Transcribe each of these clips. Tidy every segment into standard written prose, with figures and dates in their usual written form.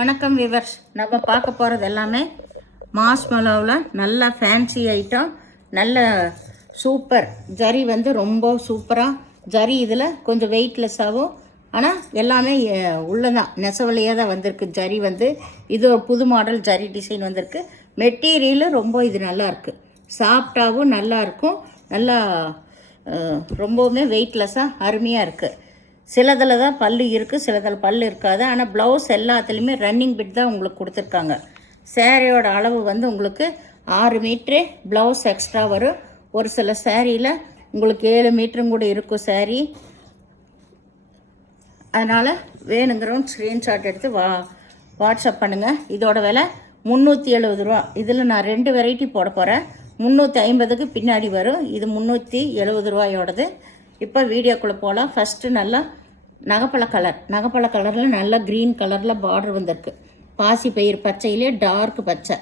வணக்கம் விவர்ஸ். நம்ம பார்க்க போகிறது எல்லாமே மாஸ்மலோவில் நல்ல ஃபேன்சி ஐட்டம், நல்ல சூப்பர் ஜரி வந்து ரொம்ப சூப்பராக ஜரி. இதில் கொஞ்சம் வெயிட்லெஸ்ஸாகவும், ஆனால் எல்லாமே உள்ளதான் நெசவுலையே தான் வந்திருக்கு. ஜரி வந்து இது ஒரு புது மாடல் ஜரி டிசைன் வந்திருக்கு. மெட்டீரியலு ரொம்ப இது நல்லாயிருக்கு, சாஃப்டாகவும் நல்லாயிருக்கும். நல்லா ரொம்பவுமே வெயிட்லெஸ்ஸாக அருமையாக இருக்குது. சிலதில் தான் பல்லு இருக்குது, சிலதில் பல்லு இருக்காது. ஆனால் ப்ளவுஸ் எல்லாத்துலேயுமே ரன்னிங் பிட் தான் உங்களுக்கு கொடுத்துருக்காங்க. சேரீயோட அளவு வந்து உங்களுக்கு 6 மீட்ரு, ப்ளவுஸ் எக்ஸ்ட்ரா வரும். ஒரு சில சேரீயில் உங்களுக்கு 7 மீட்டரும் கூட இருக்கும் சேரீ. அதனால் வேணுங்கிறவங்க ஸ்க்ரீன்ஷாட் எடுத்து வாட்ஸ்அப் பண்ணுங்கள். இதோட விலை 370 ரூபா. இதில் நான் 2 வெரைட்டி போட போகிறேன். 350க்கு பின்னாடி வரும். இது 370 ரூபாயோடது. இப்போ வீடியோக்குள்ளே போகலாம். ஃபஸ்ட்டு நல்லா நகைப்பழ கலரில் நல்லா க்ரீன் கலரில் பார்டர் வந்திருக்கு. பாசி பயிர் பச்சையிலே டார்க் பச்சை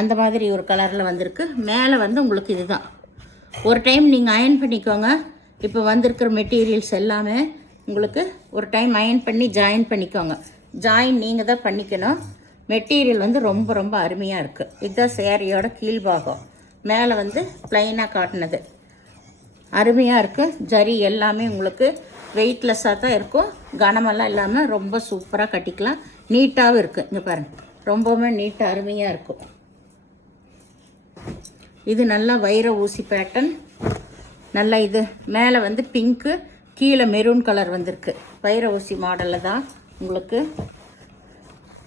அந்த மாதிரி ஒரு கலரில் வந்திருக்கு. மேலே வந்து உங்களுக்கு இதுதான். ஒரு டைம் நீங்கள் அயன் பண்ணிக்கோங்க. இப்போ வந்திருக்கிற மெட்டீரியல்ஸ் எல்லாமே உங்களுக்கு ஒரு டைம் அயன் பண்ணி ஜாயின் பண்ணிக்கோங்க. ஜாயின் நீங்கள் தான் பண்ணிக்கணும். மெட்டீரியல் வந்து ரொம்ப ரொம்ப அருமையாக இருக்குது. இதுதான் சேரீயோட கீழ்பாகம். மேலே வந்து ப்ளைனாக காட்டினது அருமையாக இருக்குது. ஜரி எல்லாமே உங்களுக்கு வெயிட்லெஸ்ஸாக தான் இருக்கும். கனமெல்லாம் இல்லாமல் ரொம்ப சூப்பராக கட்டிக்கலாம். நீட்டாகவும் இருக்குது. இங்கே பாருங்கள், ரொம்பவுமே நீட்டாக அருமையாக இருக்கும். இது நல்லா வைர ஊசி பேட்டர்ன். நல்லா இது மேலே வந்து பிங்க்கு, கீழே மெரூன் கலர் வந்திருக்கு. வைர ஊசி மாடலில் தான் உங்களுக்கு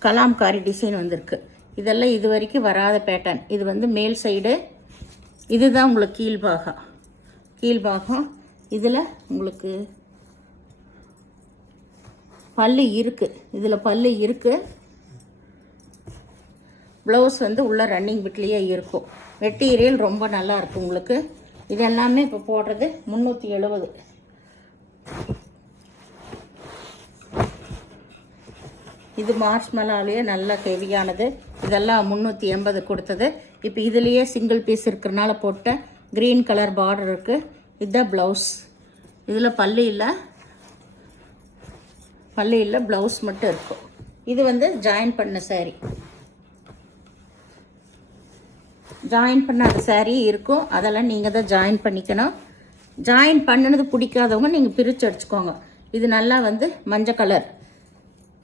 கலாம்காரி டிசைன் வந்திருக்கு. இதெல்லாம் இது வரைக்கும் வராத பேட்டர்ன். இது வந்து மேல் சைடு, இதுதான் உங்களுக்கு கீழ்பாகம். இதில் உங்களுக்கு பல்லு இருக்குது. இதில் பல்லு இருக்குது. ப்ளவுஸ் வந்து உள்ள ரன்னிங் பிட்லேயே இருக்கும். மெட்டீரியல் ரொம்ப நல்லா இருக்குது உங்களுக்கு. இது எல்லாமே இப்போ போடுறது 370. இது மார்ஷ்மலாலேயே நல்லா ஹெவியானது. இதெல்லாம் 380 கொடுத்தது. இப்போ இதுலேயே சிங்கிள் பீஸ் இருக்கிறனால போட்ட க்ரீன் கலர் பார்டர் இருக்குது. இதுதான் ப்ளவுஸ். இதில் பல்லு இல்லை, ப்ளவுஸ் மட்டும் இருக்கும். இது வந்து ஜாயின் பண்ண சாரீ, ஜாயின் பண்ண அந்த சாரீ இருக்கும். அதெல்லாம் நீங்கள் தான் ஜாயின் பண்ணிக்கணும். ஜாயின் பண்ணினது பிடிக்காதவங்க நீங்கள் பிரித்து அடிச்சுக்கோங்க. இது நல்லா வந்து மஞ்சள் கலர்,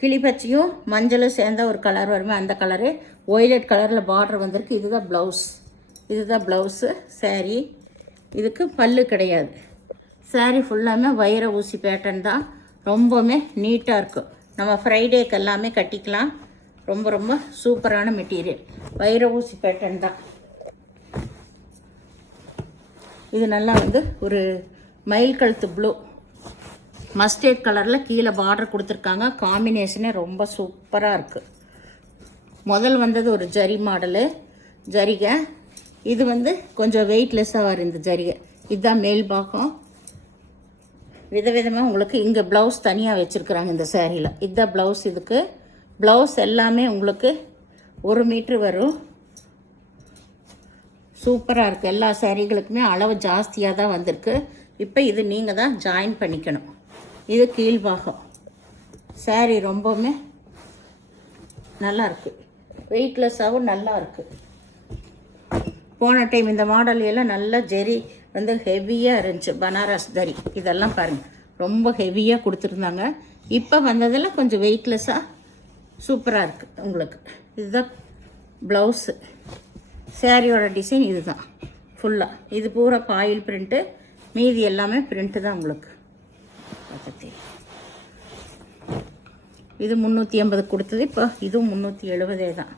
கிளிப்பச்சையும் மஞ்சளும் சேர்ந்த ஒரு கலர் வருமே, அந்த கலரு ஒய்லட் கலரில் பார்டர் வந்திருக்கு. இதுதான் ப்ளவுஸு சாரீ. இதுக்கு பல்லு கிடையாது. சாரீ ஃபுல்லாமே வைர ஊசி பேட்டர்ன் தான். ரொம்பவுமே நீட்டாக இருக்கும். நம்ம ஃப்ரைடேக்கு எல்லாமே கட்டிக்கலாம். ரொம்ப ரொம்ப சூப்பரான மெட்டீரியல். வைர ஊசி பேட்டர்ன் தான். இது நல்லா வந்து ஒரு மயில் கழுத்து ப்ளூ மஸ்டர்ட் கலரில் கீழே பார்டர் கொடுத்துருக்காங்க. காம்பினேஷனே ரொம்ப சூப்பராக இருக்குது. முதல் வந்தது ஒரு ஜரி மாடலு, ஜரிகை. இது வந்து கொஞ்சம் வெயிட்லெஸ்ஸாக வரும் இந்த ஜரிகை. இதுதான் மேல் பாகம். விதவிதமாக உங்களுக்கு இங்கே ப்ளவுஸ் தனியாக வச்சுருக்குறாங்க இந்த சேரீயில். இதுதான் ப்ளவுஸ். இதுக்கு ப்ளவுஸ் எல்லாமே உங்களுக்கு 1 மீட்ரு வரும். சூப்பராக இருக்குது. எல்லா சேரீகளுக்குமே அளவு ஜாஸ்தியாக தான் வந்திருக்கு. இப்போ இது நீங்கள் தான் ஜாயின் பண்ணிக்கணும். இது கீழ்பாகம். சேரீ ரொம்பவுமே நல்லாயிருக்கு, வெயிட்லெஸ்ஸாகவும் நல்லா இருக்குது. போன டைம் இந்த மாடல் எல்லாம் நல்ல ஜரி வந்து ஹெவியாக இருந்துச்சு. பனாரஸ் ஜரி இதெல்லாம் பாருங்கள், ரொம்ப ஹெவியாக கொடுத்துருந்தாங்க. இப்போ வந்ததெல்லாம் கொஞ்சம் வெயிட்லெஸ்ஸாக சூப்பராக இருக்குது உங்களுக்கு. இதுதான் ப்ளவுஸு. சேரீயோட டிசைன் இது தான் ஃபுல்லாக. இது பூரா பாயில் பிரிண்ட்டு, மீதி எல்லாமே பிரிண்ட்டு தான் உங்களுக்கு. இது 380 கொடுத்தது. இப்போ இதுவும் 370 தான்.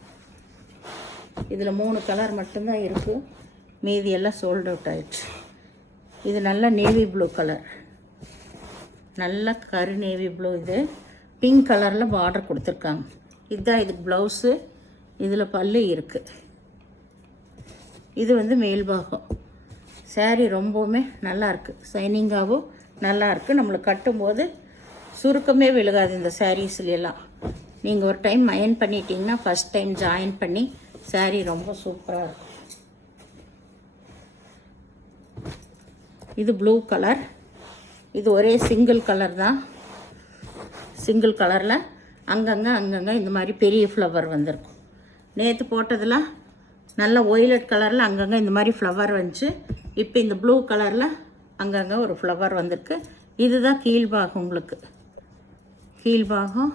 இதில் 3 கலர் மட்டும்தான் இருக்குது, மீதி எல்லாம் சோல்ட் அவுட் ஆயிடுச்சு. இது நல்ல நேவி ப்ளூ கலர், நல்ல கரு நேவி ப்ளூ. இது பிங்க் கலரில் பார்டர் கொடுத்துருக்காங்க. இதுதான் இதுக்கு ப்ளவுஸு. இதில் பல்லு இருக்குது. இது வந்து மேல்பாகம். சேரீ ரொம்பவுமே நல்லாயிருக்கு, ஷைனிங்காகவும் நல்லாயிருக்கு. நம்மளுக்கு கட்டும்போது சுருக்கமே விழுகாது. இந்த சாரீஸ்லாம் நீங்கள் ஒரு டைம் அயன் பண்ணிட்டீங்கன்னா, ஃபஸ்ட் டைம் ஜாயின் பண்ணி சாரீ ரொம்ப சூப்பராக இருக்கும். இது ப்ளூ கலர். இது ஒரே சிங்கிள் கலர் தான். சிங்கிள் கலரில் அங்கங்கே இந்த மாதிரி பெரிய ஃப்ளவர் வந்திருக்கும். நேற்று போட்டதில் நல்ல ஒய்லட் கலரில் அங்கங்கே இந்த மாதிரி ஃப்ளவர் வந்துச்சு. இப்போ இந்த ப்ளூ கலரில் அங்கங்கே ஒரு ஃப்ளவர் வந்திருக்கு. இதுதான் கீழ்பாகம். உங்களுக்கு கீழ்பாகம்.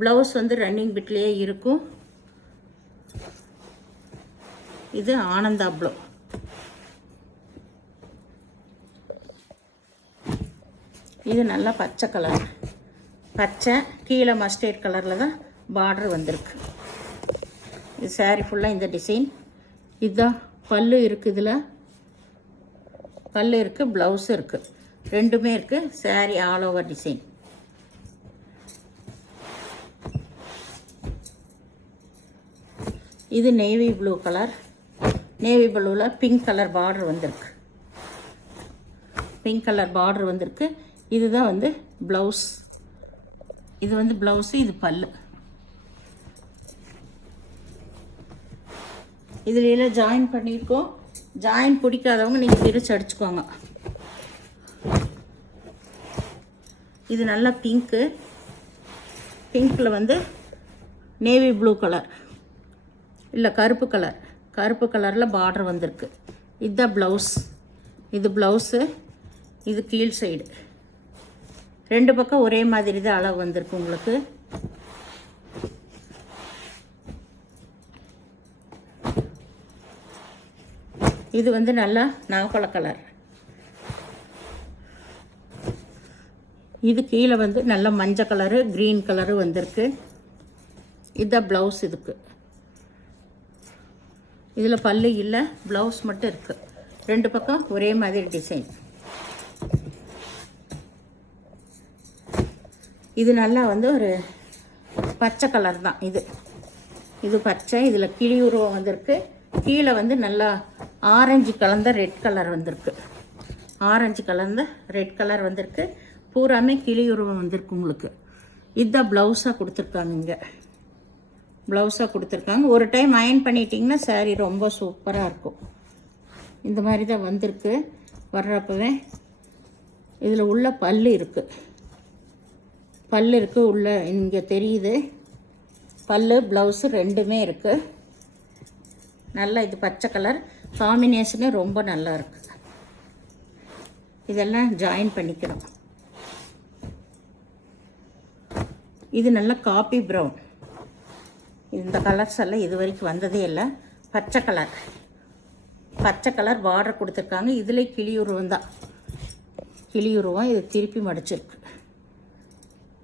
ப்ளவுஸ் வந்து ரன்னிங் பிட்லேயே இருக்கும். இது ஆனந்தா ப்ளூ. இது நல்லா பச்சை கலர், பச்சை கீழே மஸ்டர்ட் கலரில் தான் பார்டர் வந்திருக்கு. இது சாரீ ஃபுல்லாக இந்த டிசைன். இதுதான் பல்லு இருக்குது, இதில் பல்லு இருக்குது, ப்ளவுஸும் இருக்குது, ரெண்டுமே இருக்குது. Sari all over design. இது நேவி ப்ளூ கலர். நேவி ப்ளூவில் பிங்க் கலர் பார்டர் வந்திருக்கு. பிங்க் கலர் பார்டர் வந்திருக்கு. இதுதான் வந்து ப்ளவுஸ். இது வந்து ப்ளவுஸு, இது பல்லு. இதில் ஜாயின் பண்ணியிருக்கோம். ஜாயின் பிடிக்காதவங்க நீங்கள் பிரித்து அடிச்சுக்கோங்க. இது நல்லா பிங்க்கு. பிங்க்கில் வந்து நேவி ப்ளூ கலர் இல்லை கருப்பு கலர், கருப்பு கலரில் பார்டர் வந்திருக்கு. இதுதான் ப்ளவுஸ். இது ப்ளவுஸு, இது கீழ் சைடு. ரெண்டு பக்கம் ஒரே மாதிரி தான் அளவு வந்திருக்கு உங்களுக்கு. இது வந்து நல்லா நாவப்பழ கலர். இது கீழே வந்து நல்ல மஞ்சள் கலரு, க்ரீன் கலரு வந்திருக்கு. இதுதான் ப்ளவுஸ். இதுக்கு இதில் பல்லு இல்லை, ப்ளவுஸ் மட்டும் இருக்குது. ரெண்டு பக்கம் ஒரே மாதிரி டிசைன். இது நல்லா வந்து ஒரு பச்சை கலர் தான். இது பச்சை. இதில் கிளி உருவம் வந்திருக்கு. கீழே வந்து நல்லா ஆரஞ்சு கலந்த ரெட் கலர் வந்திருக்கு. ஆரஞ்சு கலந்த ரெட் கலர் வந்திருக்கு. பூராமே கிளி உருவம் வந்திருக்கு உங்களுக்கு. இதுதான் ப்ளவுஸாக கொடுத்துருக்காங்க. இங்கே ப்ளவுஸாக கொடுத்துருக்காங்க. ஒரு டைம் அயன் பண்ணிட்டிங்கன்னா சாரீ ரொம்ப சூப்பராக இருக்கும். இந்த மாதிரி தான் வந்திருக்கு. வர்றப்பவே இதில் உள்ள பல்லு இருக்குது. பல்லு இருக்குது உள்ள, இங்கே தெரியுது. பல்லு ப்ளவுஸு ரெண்டுமே இருக்குது. நல்லா இது பச்சை கலர் காம்பினேஷனு ரொம்ப நல்லா இருக்குது. இதெல்லாம் ஜாயின் பண்ணிக்கிறோம். இது நல்லா காப்பி ப்ரௌன். இந்த கலர்ஸ் எல்லாம் இது வரைக்கும் வந்ததே இல்லை. பச்சை கலர், பச்சை கலர் பார்டர் கொடுத்துருக்காங்க. இதில் கிளியுருவம் தான், கிளியுருவம். இது திருப்பி மடிச்சிருக்கு.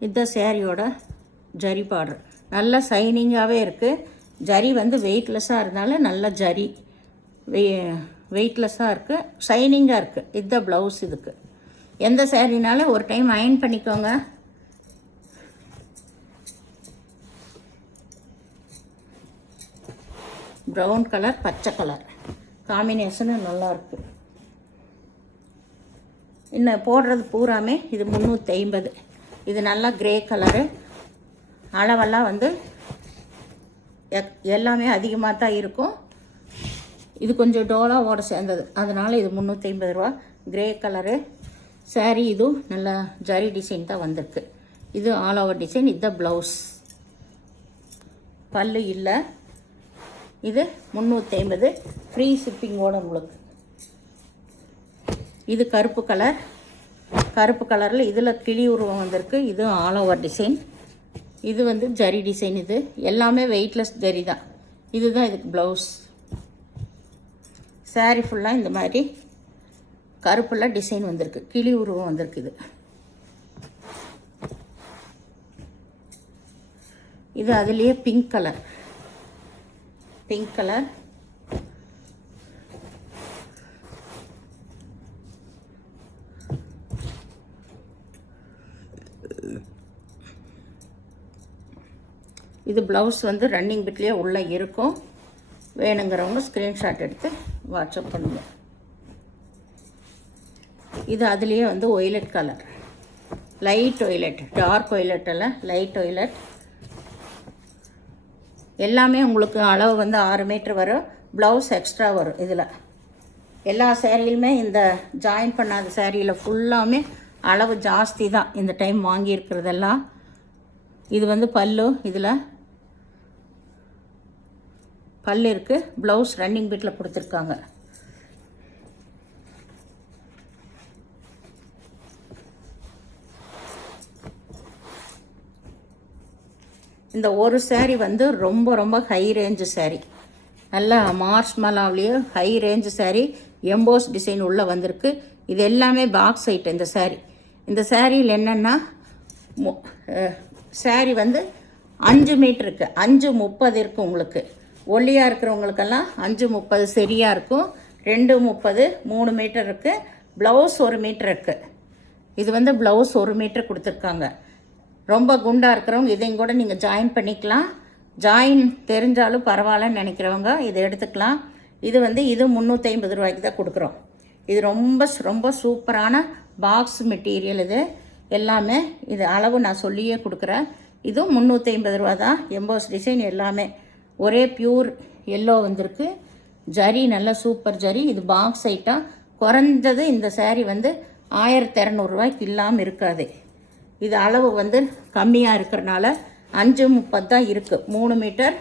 இதுதான் சேரீயோட ஜரி பார்டர். நல்லா சைனிங்காகவே இருக்குது. ஜரி வந்து வெயிட்லெஸ்ஸாக இருந்தாலும் நல்ல ஜரி வெயிட்லெஸ்ஸாக இருக்குது, ஷைனிங்காக இருக்குது. இதுதான் ப்ளவுஸ். இதுக்கு எந்த சேரீனாலும் ஒரு டைம் அயன் பண்ணிக்கோங்க. ப்ரௌன் கலர், பச்சை கலர் காம்பினேஷனு நல்லாயிருக்கு. இன்னும் போடுறது பூராமே இது 350. இது நல்லா கிரே கலரு. அளவெல்லாம் வந்து எல்லாமே அதிகமாக தான் இருக்கும். இது கொஞ்சம் டோலாவோட சேர்ந்தது, அதனால் இது 350 ரூபா. Grey colour sari. இதுவும் நல்லா ஜரி டிசைன் தான் வந்திருக்கு. இது ஆல் ஓவர் டிசைன். இதுதான் ப்ளவுஸ். பல்லு இல்லை. இது 350 ஃப்ரீ ஷிப்பிங்கோட உங்களுக்கு. இது கருப்பு கலர். கருப்பு கலரில் இதில் கிளி உருவம் வந்திருக்கு. இது ஆல் ஓவர் டிசைன். இது வந்து ஜரி டிசைன். இது எல்லாமே வெயிட்லெஸ் ஜரி தான். இதுதான் இதுக்கு ப்ளவுஸ். சாரீ ஃபுல்லாக இந்த மாதிரி கருப்புல டிசைன் வந்திருக்கு, கிளி உருவம் வந்திருக்கு. இது அதுலேயே பிங்க் கலர். Pink colour. இது ப்ளவுஸ் வந்து ரன்னிங் பிட்லேயே உள்ளே இருக்கும். வேணுங்கிறவங்க ஸ்க்ரீன்ஷாட் எடுத்து வாட்ஸ்அப் பண்ணுங்க. இது அதுலேயே வந்து violet colour, light violet, dark violet அல்ல, லைட் ஒய்லட். எல்லாமே உங்களுக்கு அளவு வந்து 6 மீட்டர் வரும். ப்ளவுஸ் எக்ஸ்ட்ரா வரும். இதில் எல்லா சேரீலுமே இந்த ஜாயின் பண்ணாத சேரீயில் ஃபுல்லாமே அளவு ஜாஸ்தி தான் இந்த டைம் வாங்கியிருக்கிறதெல்லாம். இது வந்து பல்லு, இதில் பல்லு இருக்குது. ப்ளவுஸ் ரன்னிங் பிட்டில் கொடுத்துருக்காங்க. இந்த ஒரு saree வந்து ரொம்ப ரொம்ப ஹை ரேஞ்சு saree. நல்லா மார்ஷ்மலாவிலேயே high range saree. Emboss design உள்ளே வந்திருக்கு. இது எல்லாமே பாக்ஸ் ஐட்டம் இந்த saree. இந்த சாரியில் என்னென்னா saree வந்து 5 மீட்டர் இருக்குது. 5:30 இருக்குது உங்களுக்கு. ஒல்லியாக இருக்கிறவங்களுக்கெல்லாம் 5:30 சரியாக இருக்கும். 2:30 3 மீட்டர் இருக்குது. ப்ளவுஸ் 1 மீட்டர் இருக்குது. இது வந்து ப்ளவுஸ் 1 மீட்டர் கொடுத்துருக்காங்க. ரொம்ப குண்டாக இருக்கிறவங்க இதையும் கூட நீங்கள் ஜாயின் பண்ணிக்கலாம். ஜாயின் தெரிஞ்சாலும் பரவாயில்லன்னு நினைக்கிறவங்க இதை எடுத்துக்கலாம். இது வந்து இது 350 ரூபாய்க்கு தான் கொடுக்குறோம். இது ரொம்ப ரொம்ப சூப்பரான பாக்ஸ் மெட்டீரியல். இது எல்லாமே இது அளவு நான் சொல்லியே கொடுக்குறேன். இதுவும் 350 ரூபா தான். எம்போஸ் டிசைன் எல்லாமே ஒரே பியூர் எல்லோ வந்திருக்கு. ஜரி நல்ல சூப்பர் ஜரி. இது பாக்ஸ் ஐட்டம். குறைஞ்சது இந்த saree வந்து 1200 ரூபாய்க்கு இல்லாமல் இருக்காது. இது அளவு வந்து கம்மியாக இருக்கிறனால 5:30 தான் இருக்குது. 3 மீட்டர்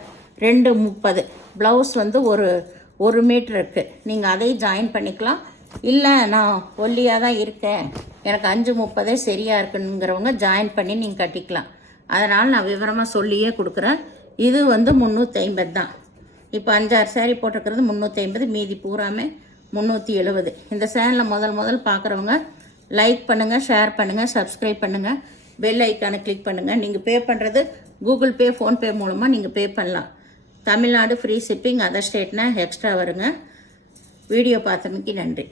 2:30. ப்ளவுஸ் வந்து ஒரு மீட்டர் இருக்குது. நீங்கள் அதையும் ஜாயின் பண்ணிக்கலாம். இல்லை நான் ஒல்லியாக தான் இருக்கேன், எனக்கு 5:30 சரியாக இருக்குங்கிறவங்க ஜாயின் பண்ணி நீங்கள் கட்டிக்கலாம். அதனால் நான் விவரமாக சொல்லியே கொடுக்குறேன். இது வந்து 350 தான். இப்போ 5-6 saree போட்டிருக்கிறது 350, மீதி பூராமே 370. இந்த சேனலை முதல் பார்க்குறவங்க லைக் பண்ணுங்கள், ஷேர் பண்ணுங்கள், சப்ஸ்கிரைப் பண்ணுங்கள், பெல் ஐக்கானை கிளிக் பண்ணுங்கள். நீங்கள் பே பண்ணுறது கூகுள் பே, ஃபோன்பே மூலமாக நீங்கள் பே பண்ணலாம். தமிழ்நாடு ஃப்ரீ ஷிப்பிங், அதர் ஸ்டேட்னா எக்ஸ்ட்ரா வருங்க. வீடியோ பார்த்தமைக்கு நன்றி.